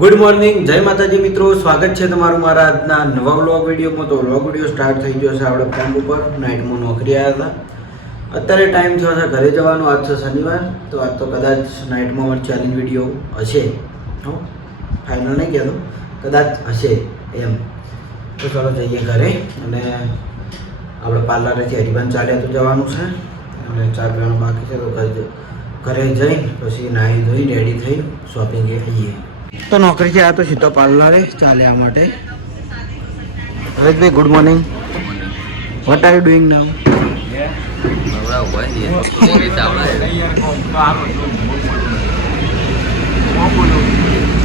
Good morning, જય માતાજી મિત્રો. સ્વાગત છે તમારું મારા આજના નવા વ્લોગ વિડીયોમાં. તો વ્લોગ વિડીયો સ્ટાર્ટ થઈ ગયો છે આપણે કેમ્પ ઉપર. નાઇટમાં નોકરી આવ્યા હતા. અત્યારે ટાઈમ થયો છે ઘરે જવાનો. આજ છે શનિવાર, તો આજ તો કદાચ નાઇટમાં અમારી ચેલેન્જ વિડીયો હશે. હો, ફાઇનલ નહીં કહેતો, કદાચ હશે એમ. તો ચાલો જઈએ ઘરે. અને આપણે પાર્લરેથી હરિભાન ચાલ્યા તો જવાનું છે, અને ચા પીવાનું બાકી છે. તો ઘરે જઈને પછી નાહી ધોઈને રેડી થઈ શોપિંગે જઈએ. તો નોકરીથી આવ્યા તો સીધો પાર્લરે ચાલ્યા માટે. Hareshbhai, good morning. What are you doing now?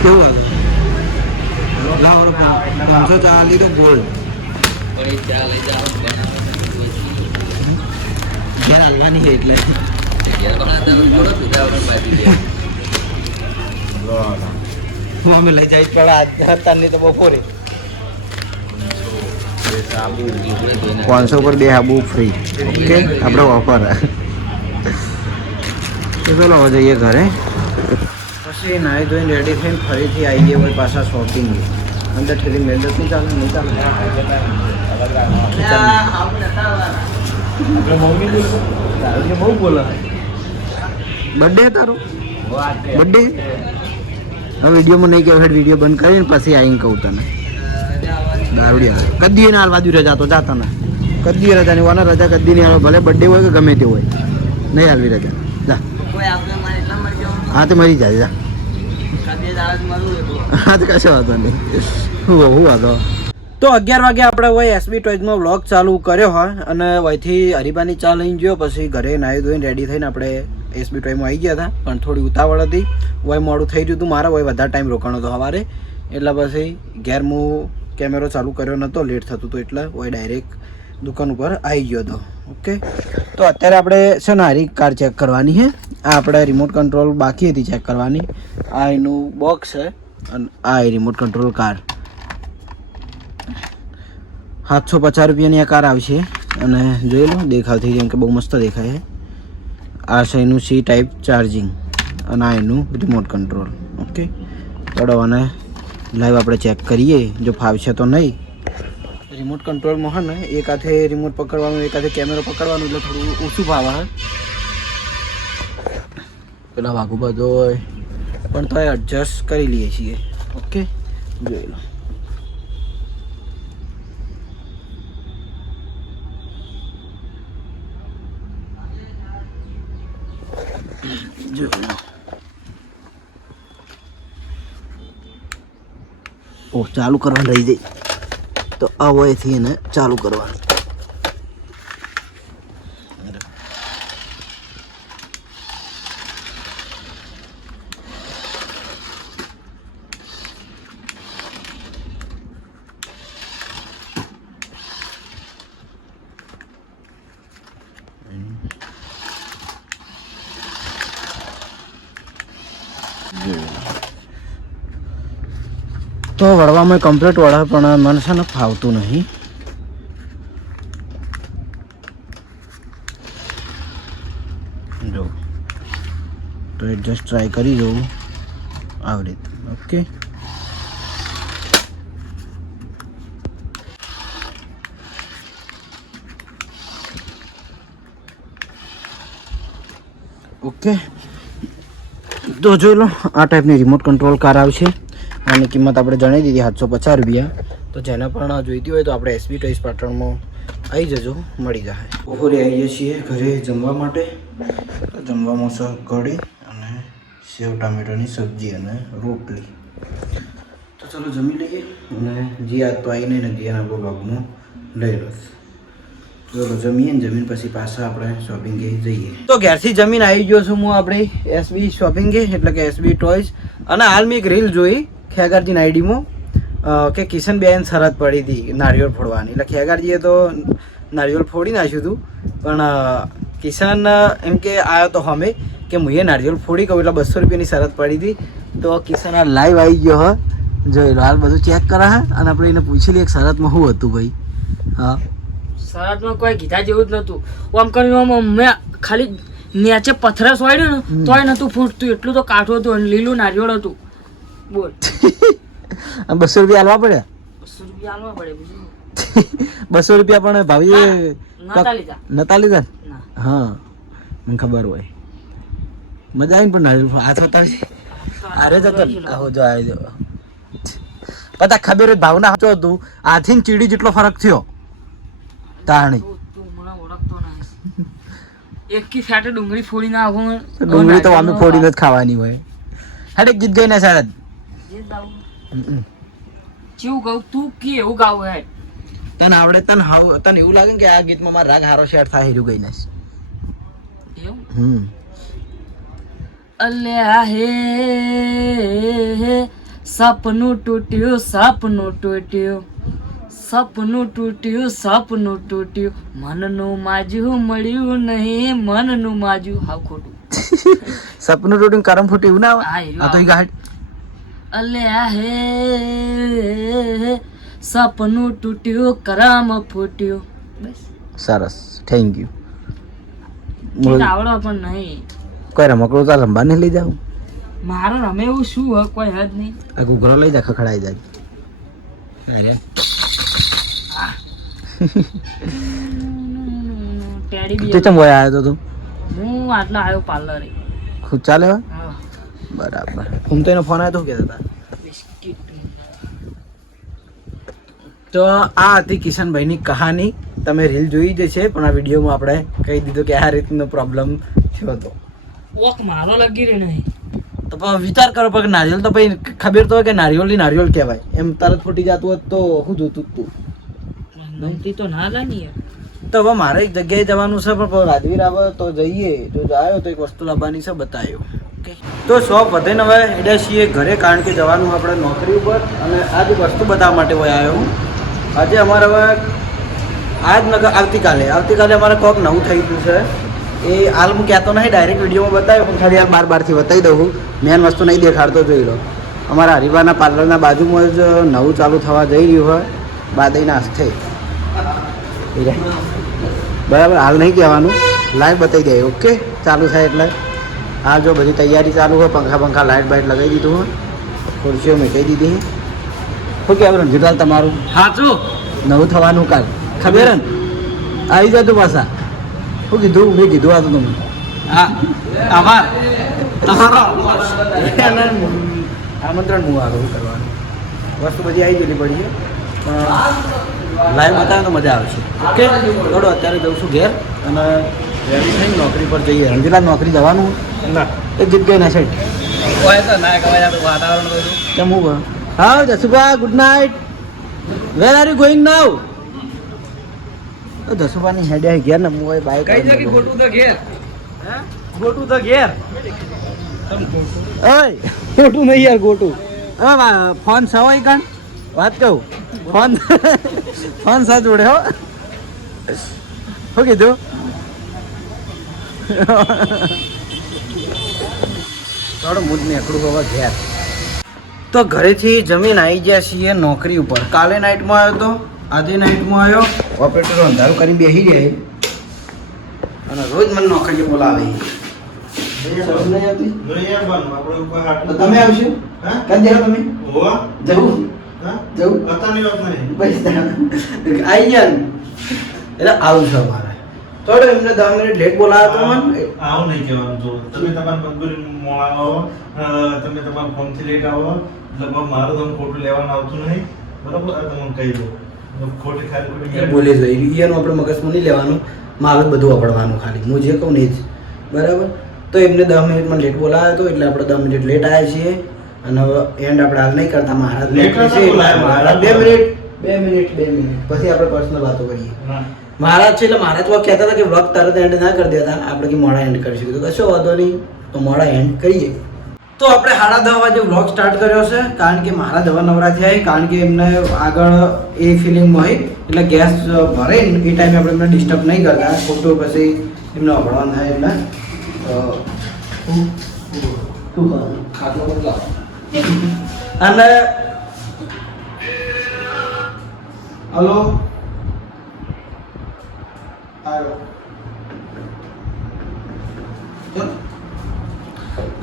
કેવું લાગે? 540 તો ગોલ્ડ. ઘેર હાલવાની છે એટલે અમે લઈ જાય પડે. આજ હતા નહીં તો બપોરે 500 પર 2 આબુ ફ્રી. ઓકે, આપણે ઓફર. તો ચલો હવે જઈએ ઘરે. પછી નાહી ધોઈને રેડી થઈને ફરીથી આવી જઈએ હોય પાછા શોપિંગ. અંદર ઠેલી મહેનત નહીં ચાલે, નહીં ચાલે. બહુ બોલો. બર્થડે તારો? બર્થડે હવે વિડીયોમાં નહીં કહેવાય. વિડીયો બંધ કરીને પછી આવીને કહું તને. દારૂડિયા કદી એને હાલવા દઉં રજા તો જાતા ને. કદી રજા નહીં વાના રજા કદી નહીં આવે. ભલે બર્થડે હોય કે ગમે તે હોય, નહીં હાલવી રજા. જા, હા તો મરી જાય. જા, હા તો કશો વાંધો નહીં. હું વાંધો. તો 11 વાગે આપણે હોય એસબી ટોયઝમાં વ્લોગ ચાલુ કર્યો હોય, અને વહીથી હરિભાની ચા લઈને ગયો. પછી ઘરે નાહી ધોઈને રેડી થઈને આપણે એસબી ટોયમાં આવી ગયા હતા. પણ થોડી ઉતાવળ હતી, વય મોડું થઈ ગયું હતું. મારે વય વધારે ટાઈમ રોકાણો હતો સવારે, એટલે પછી ઘેર હું કેમેરો ચાલુ કર્યો નહોતો, લેટ થતું હતું, એટલે વય ડાયરેક્ટ દુકાન ઉપર આવી ગયો હતો. ઓકે, તો અત્યારે આપણે છે ને હારી કાર ચેક કરવાની છે. આ આપણે રિમોટ કંટ્રોલ બાકી હતી ચેક કરવાની. આ એનું બોક્સ છે, અને આ એ રિમોટ કંટ્રોલ કાર. 750 રૂપિયાની આ કાર આવશે. અને જોઈ લો દેખાવથી જેમ કે બહુ મસ્ત દેખાય છે. આ છે એનું C ટાઈપ ચાર્જિંગ, અને આ એનું રિમોટ કંટ્રોલ. ઓકે, ચલો અને લાઈવ આપણે ચેક કરીએ. જો ફાવશે તો નહીં. રિમોટ કંટ્રોલમાં હોય ને એક હાથે રિમોટ પકડવાનું, એક હાથે કેમેરો પકડવાનું, એટલે થોડું ઓછું ફાવે. પેલા વાઘુ બધો હોય પણ તો એડજસ્ટ કરી લઈએ છીએ. ઓકે, જોઈ લો. ઓ, ચાલુ કરવાનું રહી જાય તો આવયથી એને ચાલુ કરવાનું. તો વળવામાં કમ્પ્લીટ વળે, પણ મને છે ને ફાવતું નહીં. જો તો એડજસ્ટ ટ્રાય કરી જોઉં આવી રીતે. Okay, okay. તો જોઈ લો, આ ટાઈપની રિમોટ કંટ્રોલ કાર આવશે. આની કિંમત આપણે જણાવી દીધી 750 રૂપિયા. તો જેને પણ જોઈતી હોય તો આપણે એસબી ટોયઝ પાટણમાં આવી જજો, મળી જાય. બપોરે આવીએ છીએ ઘરે જમવા માટે. જમવામાં છે કઢી અને સેવ ટામેટાની સબ્જી અને રોટલી. તો ચલો જમી લઈએ. અને જે આજ તો આવી નહીં ને જે આપણો બ્લોગમાં લઈ લો. ચલો જમીએ ને જમીન પછી પાછા આપણે શોપિંગે જઈએ. તો ઘેરથી જમીન આવી ગયો છું હું આપણે એસબી શોપિંગે, એટલે કે એસબી ટોયઝ. અને હાલ મેં એક રીલ જોઈ ખેગારજીની આઈડીમાં કે કિશનબેન શરત પડી હતી નારિયેળ ફોડવાની. એટલે ખેગારજીએ તો નારિયેળ ફોડી નાખ્યું હતું, પણ કિશન એમ કે આવ્યો તો અમે કે હું નારિયેળ ફોડી કહું, એટલે 200 રૂપિયાની શરત પડી હતી. તો કિશન આ લાઈવ આવી ગયો હ, જોઈ લો. હાલ બધું ચેક કરા હે, અને આપણે એને પૂછી લઈએ શરતમાં શું હતું ભાઈ. હા, શરતમાં કોઈ કીધા જેવું જ નતું. આમ કરીને મેં ખાલી નીચે પથરા સોડ્યું ને તોય નતું ફૂટતું, એટલું તો કાઠું હતું અને લીલું નારિયેળ હતું. બોલ 200 રૂપિયા આલવા પડ્યા 200 રૂપિયા આલવા પડે બીજું 200 રૂપિયા પણ ભાવીએ નતા લીધા નતા લીધા ને? ના હા મને ખબર હોય મજા આવી પણ નારિયેળ હાથ હતા અરે જતો આહો જો આવી જો પતા ખબર જ ભાવના સાચો હતું આથી ચીડી જેટલો ફરક થયો તાણી તું મને ઓળખતો નહીં એક કી ફેટે ડુંગળી ફોડી નાખો ડુંગળી તો અમે ફોડીને જ ખાવાની હોય હાડે ગીત ગઈ ના શાયદ જે દાવ ચેવું કહું તું કે એવું ગાવ હે તને આવડે તને એવું લાગે ને કે આ ગીતમાં મારો રાગ હારો શેર થાય હીરું ગઈ નાસ એવું અલ્યા હે સપનું તૂટ્યું સપનું તૂટ્યું મનનું માજું મળ્યું નહીં મનનું માજું હાવ ખોટું સપનું તૂટ્યું કરમ ફૂટ્યું ના હા, આ તો ઈ ગાહટ અલ્યા હે સપનું તૂટ્યું કરમ ફૂટ્યું બસ સરસ થેન્ક યુ ગીત આવડો પણ નહીં કોઈ રમકડું તો રમવાને લઈ જાવ મારે રમે એવું શું હોય કોઈ હદ નહીં આ ઘૂઘરો લઈ જા ખખડાઈ જાય અરે ટેડી તું બિયર ચમ વયા આવ્યો તો તું હું આટલા આવ્યો પાર્લરે ખુદ ચાલે હવે હા બરાબર હું તો એનો ફોન આવ્યો તો શું કહેતા હતા બિસ્કિટ તો આ હતી કિશનભાઈની કહાની તમે રીલ જોઈ જ છે પણ આ વિડીયોમાં આપણે કહી દીધું કે આ રીતનો પ્રોબ્લેમ થયો હતો ઓક મારો લગી રહ્યો નહીં તો પણ વિચાર કરો પણ નારિયેળ તો ભાઈ ખબર તો હોય કે નારિયેળ કહેવાય એમ તરત ફૂટી જતું હોત તો શું જોતું તું નમતી તો ના લાગી યાર તો હવે મારે એક જગ્યાએ જવાનું છે પણ રાજવીર આવે તો જઈએ જો જાય તો એક વસ્તુ લાવવાની છે બતાવ્યો ઓકે તો શોપ વધે ને હવે એડા છીએ ઘરે કારણ કે જવાનું આપણે નોકરી ઉપર અને આ જ વસ્તુ બતાવવા માટે હોય આવ્યો હું આજે અમારે હવે આવતીકાલે અમારે કોઈક નવું થઈ ગયું છે એ હાલ હું કહેતો નહીં ડાયરેક્ટ વિડીયોમાં બતાવ્યો પણ ખાલી આ બારથી બતાવી દઉં મેન વસ્તુ નહીં દેખાડતો જોઈ લો અમારા હરિબાના પાર્લરના બાજુમાં જ નવું ચાલુ થવા જઈ રહ્યું હોય બાદઈના હસ્તે બરાબર હાલ નહીં કહેવાનું લાઈવ બતાવી દે ઓકે ચાલુ થાય એટલે હાલ જો બધી તૈયારી ચાલુ હોય પંખા લાઇટ બાઇટ લગાવી દીધું હોય ખુરશીઓ મેકાઈ દીધી શું કહેવાય રણજીતલાલ તમારું સાચું નવું થવાનું કાલ ખબર ને આવી જાય તું પાછા શું કીધું મેં કીધું આ તો તમને હા આભાર આમંત્રણ હું આગળ કરવાનું વસ્તુ બધી આવી ગયેલી પડી છે લાઈવ બતાવે તો મજા આવશે ઓકે થોડો અત્યારે જઉં છું ઘેર અને રેડી થઈને નોકરી પર જઈએ રણજીતલાલ નોકરી જવાનું ના એક ગીત ગઈ ના સાઈડ કોઈ તો ના કહેવાય આપણું વાતાવરણ બધું કેમ હું હા Jasubha good night where are you going now તો જસુભાની હેડે ઘેર ને હું બાઈક ગોટું તો ઘેર હે ગોટું તો ઘેર ઓય ગોટું નહીં યાર ગોટું હવે ફોન સવાય કાન વાત કહું ફોન સા જોડે હો શું કીધું થોડું મૂડ નીકળું હવે ઘેર તો ઘરેથી જમીન આવી ગયા છીએ નોકરી ઉપર કાલે નાઇટમાં આવ્યો તો આજે નાઇટમાં આવ્યો ઓપરેટરો અંધારું કરીને બેસી જાય અને રોજ મને નોકરીએ બોલાવે તમે આવશો કઈ દેવા તમે જવું બસ આવી ગયા ને એટલે આવું છે અમારે થોડું એમને 10 મિનિટ લેટ બોલાવ્યો તો મને આવું નહીં કહેવાનું જો તમે તમારા મજબૂરી મોડા આવો તમે તમારા ફોનથી લેટ આવો લગભગ મારું તમે ખોટું લેવાનું આવતું નહીં બરાબર આ તમને કહી દો ખોટી ખાલી બોલે છે એનું આપણે મગજમાં નહીં લેવાનું મારે જ બધું વાપરવાનું ખાલી હું જે કહું ને જ બરાબર તો એમને 10 મિનિટમાં લેટ બોલાવ્યો હતો એટલે આપણે 10 મિનિટ લેટ આવ્યા છીએ અને એન્ડ આપણે હાલ નહીં કરતા મહારાજ મહારાજ 2 મિનિટ પછી આપણે પર્સનલ વાતો કરીએ મહારાજ છે એટલે મહારાજ તો કહેતા હતા કે વ્લોગ તરત એન્ડ ના કરી દેતા આપણે કે મોડા એન્ડ કરીશું તો કશો વાંધો નહીં તો મોડા એન્ડ કરીએ તો આપણે 10:30 વાગે વ્લોગ સ્ટાર્ટ કર્યો છે કારણ કે મારા દવા નવરા થયા કારણ કે એમને આગળ એ ફિલિંગમાં હોય એટલે ગેસ ભરે ને એ ટાઈમે આપણે એમને ડિસ્ટર્બ નહીં કરતા ખોટું પછી એમને અભળવાનું થાય એટલે ખાટલો બદલાવ અને હલો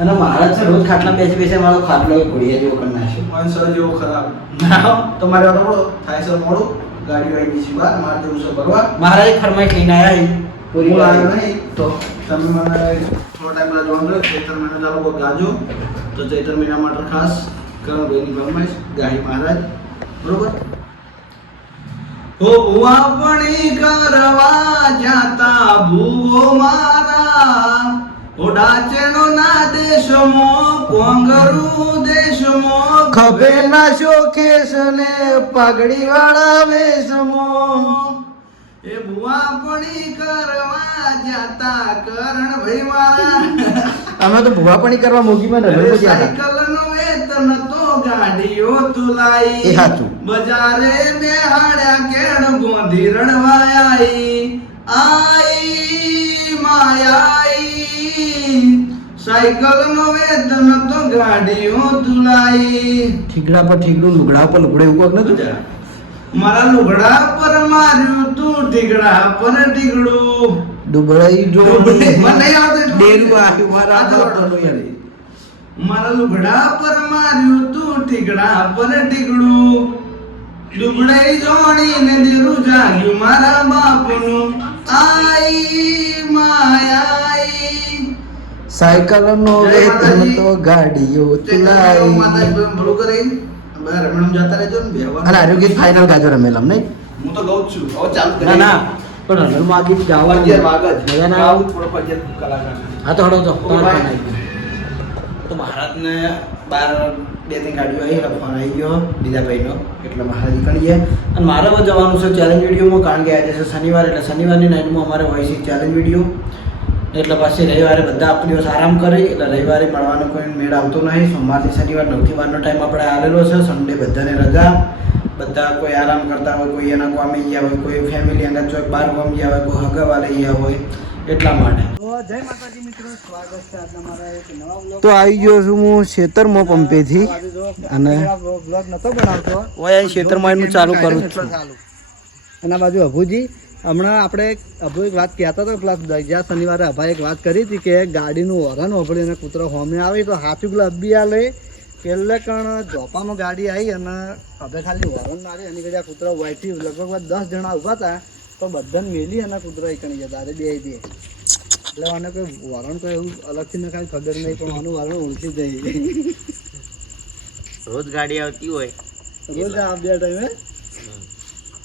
અને મારા છે રોજ ખાટલા બેસી બેસી મારો ખાટલો ઘોડીએ જેવો કરી નાખ્યો. માનસર જેવો ખરાબ. તો મારે વાતો પડો થાય છે મોડું ગાડી આવી ગઈ છે બહાર મારે જવું છે ભરવા. મારા એક ફરમાઈશ લઈને આવ્યા પૂરી હું આવ્યો લાવી. નહીં તો તમે મને થોડો ટાઈમ પહેલા જોવાનું રહ્યો ચૈત્ર મહિનો ચાલો કોઈ ગાજો તો ચૈત્ર મહિના માટે ખાસ કરણભાઈની ફરમાઈશ ગાડી મહારાજ બરોબર. ઓ આપણી કરવા જાતા ભૂવો મારા ઓ ડાચેનો ના દેશમો કોંગરુ દેશમો ખભે ના શોખેશ ને પાઘડી વાળા વેશમો. એ ભૂવા પણી કરવા જાતા કરણભાઈ મારા અમે તો ભૂવાપણી કરવા મોગીમાં નગર પછી આવ્યા. સાયકલનો વેતન તો ગાડીઓ તુલાઈ એ સાચું. બજારે બેહાડ્યા કેણ ગોંધી રણવાઈ આઈ માયાઈ સાયકલનો વેતન તો ગાડીઓ તુલાઈ ઠીકડા પર ઠીકડું લુગડા પર લુગડે એવું કોક નતું જરા. મારા લુગડા પર માર્યું તું ઠીકડા પર ઠીકડું ડુબળાઈ જો મને નહીં આવતું એટલું. ડેરું આવ્યું મારા બાપનું યાર. મારા લુગડા પર માર્યું તું ઠીકડા પર ઠીકડું દુબળાઈ જોડીને દેરું જાગ્યું મારા બાપનું આઈ માયાઈ સાયકલ નો વેતન તો ગાડીઓ ચલાઈ. માતાજી ભલું કરી બહાર રમણ જતા રહેજો ને બેહવા. અને આરોગ્ય ફાઇનલ ગાજો રમેલમ નહીં. હું તો ગઉં જ છું હવે ચાલુ કરી ના ના પણ રનરમાં આગળ ગાવા પંજર વાગ જ મજા ના ગાવું આવે. થોડો પંજર કલાકાર હા તો હડો તો ઓ ભાઈ. તો મહારાજને બાર બે ત્રણ ગાડીઓ આવી એટલે ફોન આવી ગયો બીજા ભાઈનો એટલે મહારાજ નીકળી ગયા અને મારે પણ જવાનું છે ચેલેન્જ વિડીયોમાં કારણ કે આજે છે શનિવાર એટલે શનિવારની નાઇટમાં અમારે હોય છે ચેલેન્જ વિડીયો એટલે પછી રવિવારે બધા આખો દિવસ આરામ કરી એટલે રવિવારે મળવાનો કોઈ મેળ આવતો નહીં. સોમવારથી શનિવાર 9 થી 12નો ટાઈમ આપણે આવેલો છે. સન્ડે બધાને રજા, બધા કોઈ આરામ કરતા હોય, કોઈ એના કામે ગયા હોય, કોઈ ફેમિલી અંગત ચોક બહાર ગામ ગયા હોય, કોઈ હગાવા લઈ ગયા હોય એટલા માટે. જય માતાજી મિત્રો, સ્વાગત છે આજના મારા એક નવા બ્લોગ. તો આવી ગયો છું હું ખેતરમાં પંપેથી અને બ્લોગ નતો બનાવતો ઓય અહીં ખેતરમાં એનું ચાલુ કરું જ છું. એના બાજુ અભુજી હમણાં આપણે અભુ એક વાત કહેતા હતા પ્લસ ગયા શનિવારે અભાઈ એક વાત કરી હતી કે ગાડીનું હોરન હોભળી અને કૂતરો હોમે આવી તો સાચું પેલા અબ્બી આ લઈ પહેલે કણ ઝોપામાં ગાડી આવી અને હવે ખાલી હોરન મારી એની ઘડી આ કૂતરો વાઈથી લગભગ 10 જણા ઊભા હતા તો બધાને મેલી અને કૂતરો એકણી જતા અરે બે એટલે આને કોઈ વરણ તો એવું અલગથી ને કાંઈ ખબર નહીં પણ આનું વરણ ઓળખી જાય રોજ ગાડી આવતી હોય રોજ આ બે ટાઈમે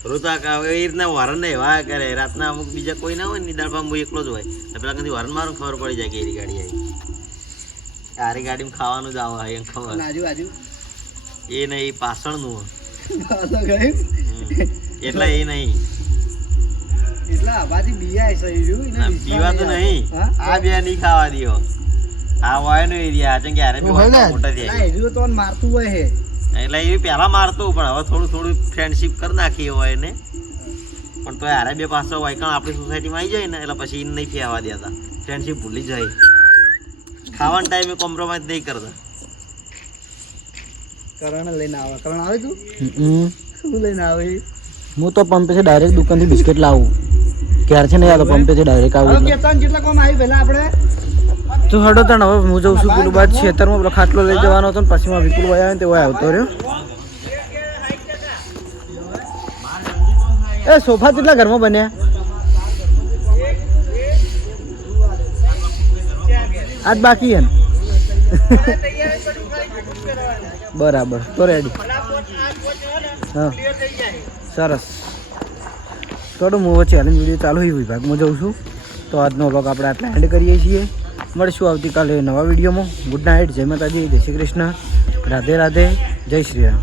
રોજ એ રીતના વરણ ને એવા કરે રાતના અમુક બીજા કોઈ ના હોય ને દાડમાં હું એકલો જ હોય તો પેલા કદી વરણ મારું ખબર પડી જાય કે એરી ગાડી આવી આરી ગાડીમાં ખાવાનું જ આવે એમ ખબર આજુ એ નહીં પાછળનું હોય. ગયું એટલે એ નહીં એટલે આબાજી બીયા છે ઈર્યું ના, પીવા તો નહીં આ બે નહીં ખાવા દીઓ આ હોય નો એરિયા છે કે અરે બી હોય તો મોટા ના થાય ઈર્યું તો મારતું હોય હે એટલે એ પહેલા મારતો પણ હવે થોડું થોડું ફ્રેન્ડશીપ કરી નાખી હોય ને પણ તો હારે બે પાછો વાયકણ આપણી સોસાયટીમાં આવી જાય ને એટલે પછી એને નહીં ફેવા દેતા ફ્રેન્ડશીપ ભૂલી જાય ખાવાના ટાઈમે કોમ્પ્રોમાઇઝ નહીં કરતા. કરણ લઈને આવે કરણ આવે તું શું લઈને આવે હું તો પંપે છે ડાયરેક્ટ દુકાનથી બિસ્કિટ લાવું ક્યાર છે ને યાર પંપે છે ડાયરેક્ટ આવું એટલે. કેતન જેટલા કોમ આવી પહેલા આપણે તો હડો તણ હવે હું જઉં છું પેલું બાદ ખેતરમાં પેલો ખાટલો લઈ જવાનો હતો ને પછી માં વિપુલ ભાઈ આવે ને તે હોય આવતો રહ્યો. એ સોફા કેટલા ઘરમાં બન્યા આજ બાકી હે ને? બરાબર તો રેડી. હા સરસ. થોડું હું ચેલેન્જ વિડીયો ચાલુ હોય વિભાગમાં જઉં છું તો આજનો વ્લોગ આપણે આટલા એન્ડ કરીએ છીએ. મળશું આવતીકાલે નવા વિડીયોમાં. ગુડ નાઇટ, જય માતાજી, જય શ્રી કૃષ્ણ, રાધે રાધે, જય શ્રી રામ.